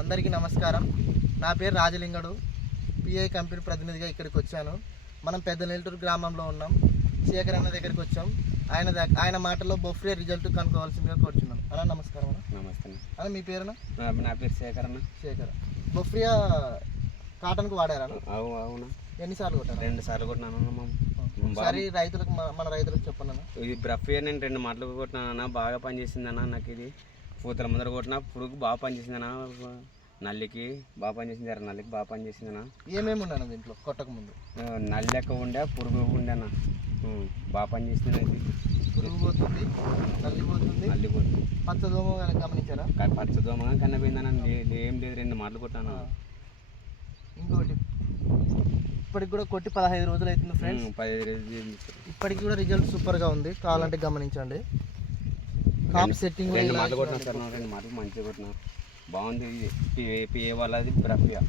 అందరికీ నమస్కారం. నా పేరు రాజలింగడు. పిఐ కంపెనీ ప్రతినిధిగా ఇక్కడికి వచ్చాను. మనం పెద్ద నెల్లూరు గ్రామంలో ఉన్నాం. శేఖర్ అన్న దగ్గరికి వచ్చాం. ఆయన మాటల్లో బొఫ్రియా రిజల్ట్ కనుక్కోవాల్సిందిగా కోరుచున్నాం. అన్న నమస్కారం అన్న. నమస్తే అన్న మీ పేరున? నా పేరు శేఖర్ అన్న. శేఖర్. బొఫ్రియా కాటన్కు వాడారా? అవునా. ఎన్నిసార్లు కొట్టారు? 2 సార్లు కొట్టినాను. సరే రైతులకు మన రైతులకు చెప్పండి అన్న. ఇది బ్రఫియా నేను 2 మాటలు కొట్టినానన్న. బాగా పనిచేసిందన్న. నాకు ఇది పూతల ముందర కొట్టిన పురుగు బాగా పనిచేసిందన్న. నల్లికి బాగా పనిచేసింది, ఎర్ర నల్లికి బాగా పనిచేసిందన్న. ఏమేమి ఉన్నాను దీంట్లో కొట్టక ముందు? నల్లి లెక్క ఉండే, పురుగు ఉండే అన్న. బాగా పనిచేసింది. నాకు పురుగు పోతుంది, నల్లి పోతుంది. పచ్చదోమ గమనించారా? పచ్చదోమ కన్నపోయిందన్న. ఏం లేదు, 2 మాటలు కొట్టాను. ఇంకోటి ఇప్పటికి కూడా కొట్టి 15 రోజులు అవుతుంది ఫ్రెండ్స్. 15 రోజులు. ఇప్పటికి కూడా రిజల్ట్ సూపర్గా ఉంది. కావాలంటే గమనించండి. కాప్ సెట్టింగ్ 2 మాటలు కొట్టినా సార్. 2 మాటలు మంచిగా కొట్టినా. బాగుంది. ఇది పిఏ వాళ్ళది బ్రఫియా.